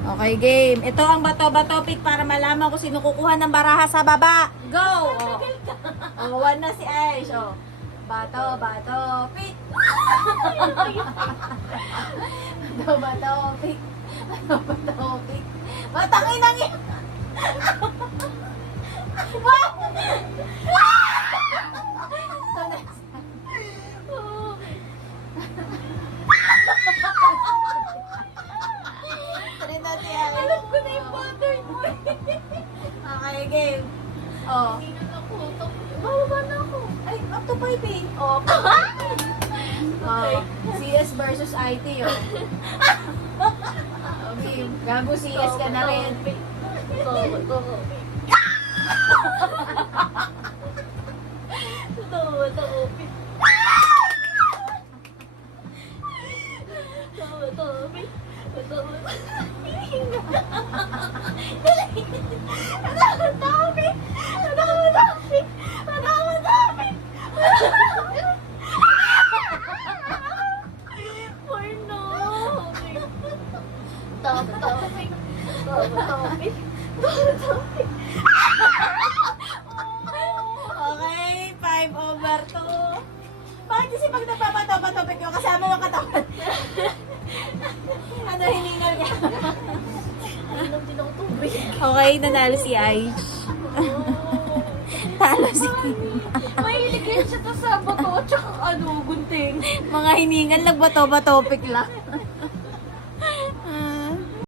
Okay, game. Ito ang bato-bato pick para malaman kung sino kukuha ng baraha sa baba. Go! One na si Aish. Bato-bato pick. Bato-bato pick. Bato-bato pick. Batangin ang yun. Alam ko na yung pattern mo eh. Okay, game. Oh. Hindi na nakutok. Bababa na ako. Ay, up to 5 eh. Oh, Oh, CS versus IT oh. Okay, gago CS ka na rin. Okay, 5/2. Bakit kasi pag napapato-patopik yung kasama yung katawan? Ano, hiningal ka? Inom din ako tubig. Okay, nanalo si Aish. Talo si Mahilig yan siya to sa bato tsaka gunting. mga hiningal, nagbato-batopik lang.